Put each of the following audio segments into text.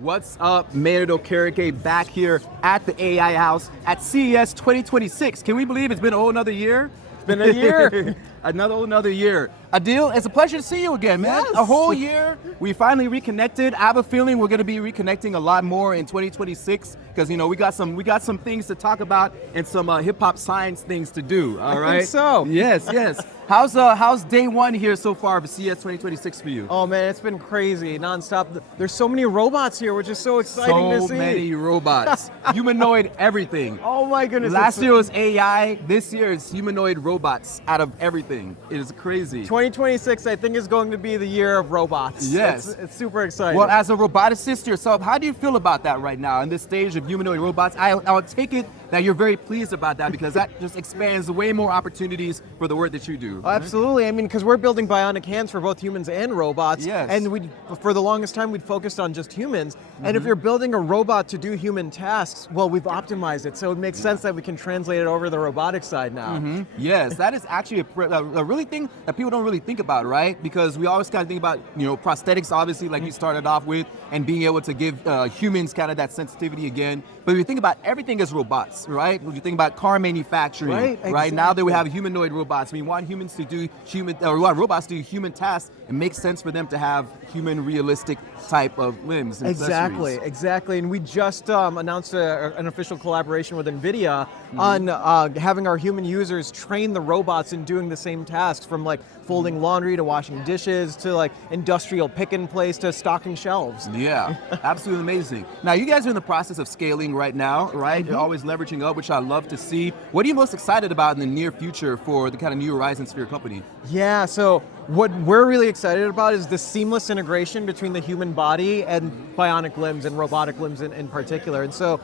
What's up, Maynard Okereke, back here at the AI House at CES 2026. Can we believe it's been a whole another year? It's been a year. Another year. Aadeel, it's a pleasure to see you again, man. Yes. A whole year. We finally reconnected. I have a feeling we're going to be reconnecting a lot more in 2026 because we got some things to talk about and some hip hop science things to do. All right. I think so. Yes. How's day one here so far for CES 2026 for you? Oh man, it's been crazy, nonstop. There's so many robots here, which is so exciting to see. So many robots. Humanoid everything. Oh my goodness. Last year was AI. This year is humanoid robots out of everything. It is crazy. 2026, I think, is going to be the year of robots. Yes. It's super exciting. Well, as a roboticist yourself, how do you feel about that right now in this stage of humanoid robots? I'll take it that you're very pleased about that because that just expands way more opportunities for the work that you do. Oh, absolutely. I mean, because we're building bionic hands for both humans and robots. Yes. And for the longest time, we'd focused on just humans. And if you're building a robot to do human tasks, well, we've optimized it. So it makes sense that we can translate it over to the robotic side now. Yes, that is actually a really thing that people don't really think about, right? Because we always kind of think about, prosthetics, obviously, like you started off with, and being able to give humans kind of that sensitivity again. But if you think about everything as robots, right? When you think about car manufacturing, Right, exactly. Now that we have humanoid robots, we want humans to do we want robots to do human tasks. It makes sense for them to have human, realistic type of limbs and accessories. Exactly. And we just announced an official collaboration with NVIDIA on having our human users train the robots in doing the same tasks, from like folding laundry to washing dishes to like industrial pick and place to stocking shelves. Yeah, absolutely amazing. Now, you guys are in the process of scaling right now, right? You're always leveraging up, which I love to see. What are you most excited about in the near future for the kind of new horizons for your company? Yeah, so what we're really excited about is the seamless integration between the human body and bionic limbs and robotic limbs in particular. And so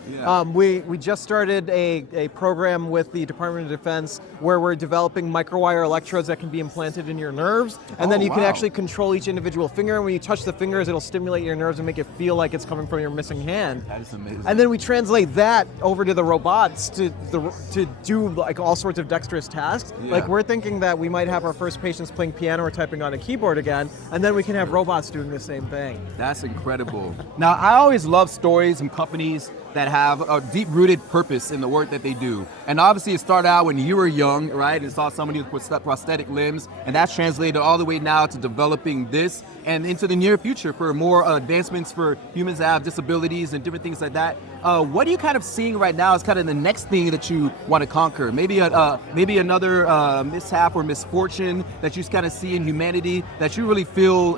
we just started a program with the Department of Defense where we're developing microwire electrodes that can be implanted in your nerves. And then you can actually control each individual finger. And when you touch the fingers, it'll stimulate your nerves and make it feel like it's coming from your missing hand. That is amazing. And then we translate that over to the robots to do like all sorts of dexterous tasks. Yeah. Like we're thinking that we might have our first patients playing piano or typing on a keyboard again, and then we can have robots doing the same thing. That's incredible. Now, I always love stories and companies that have a deep-rooted purpose in the work that they do. And obviously it started out when you were young, right? And saw somebody with prosthetic limbs, and that's translated all the way now to developing this and into the near future for more advancements for humans that have disabilities and different things like that. What are you kind of seeing right now as kind of the next thing that you want to conquer? Maybe another mishap or misfortune that you kind of see in humanity that you really feel,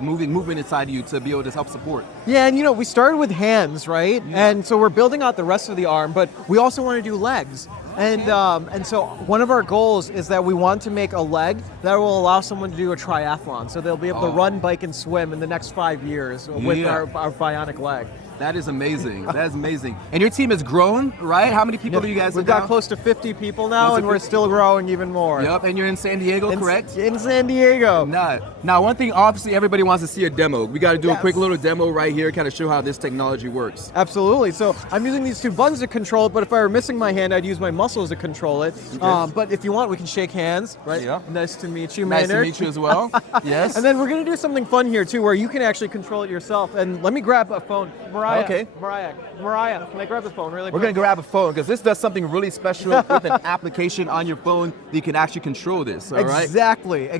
movement inside of you to be able to help support. Yeah, and we started with hands, right? Yeah. And so we're building out the rest of the arm, but we also want to do legs. And so one of our goals is that we want to make a leg that will allow someone to do a triathlon. So they'll be able to run, bike, and swim in the next 5 years with our bionic leg. That is amazing. That is amazing. And your team has grown, right? How many people do you guys have? We've got close to 50 people now, and we're still growing even more. Yep, and you're in San Diego, correct? In San Diego. Now, one thing, obviously, everybody wants to see a demo. We got to do a quick little demo right here, kind of show how this technology works. Absolutely. So I'm using these two buttons to control it, but if I were missing my hand, I'd use my muscles to control it. Okay. But if you want, we can shake hands, right? Yeah. Nice to meet you, Maynard. Nice to meet you as well. Yes. And then we're going to do something fun here, too, where you can actually control it yourself. And let me grab a phone. Mariah, can I grab the phone really quick? We're going to grab a phone because this does something really special with an application on your phone that you can actually control this, all right? Exactly.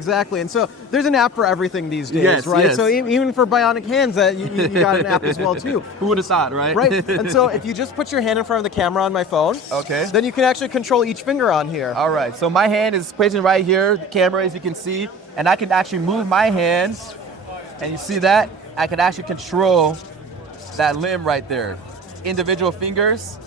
And so there's an app for everything these days, right? Yes. So even for bionic hands, you got an app as well, too. Who would have thought, right? Right. And so if you just put your hand in front of the camera on my phone, okay, then you can actually control each finger on here. All right. So my hand is placed right here, the camera, as you can see, and I can actually move my hands, and you see that? I can actually control that limb right there. Individual fingers.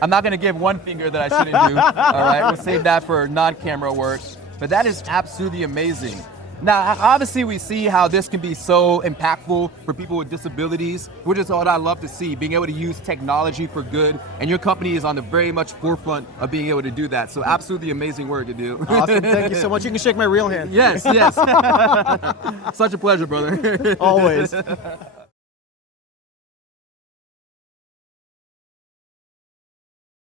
I'm not going to give one finger that I shouldn't do. All right, we'll save that for non-camera work. But that is absolutely amazing. Now, obviously, we see how this can be so impactful for people with disabilities, which is what I love to see, being able to use technology for good. And your company is on the very much forefront of being able to do that. So absolutely amazing work to do. Awesome. Thank you so much. You can shake my real hand. Yes. Such a pleasure, brother. Always.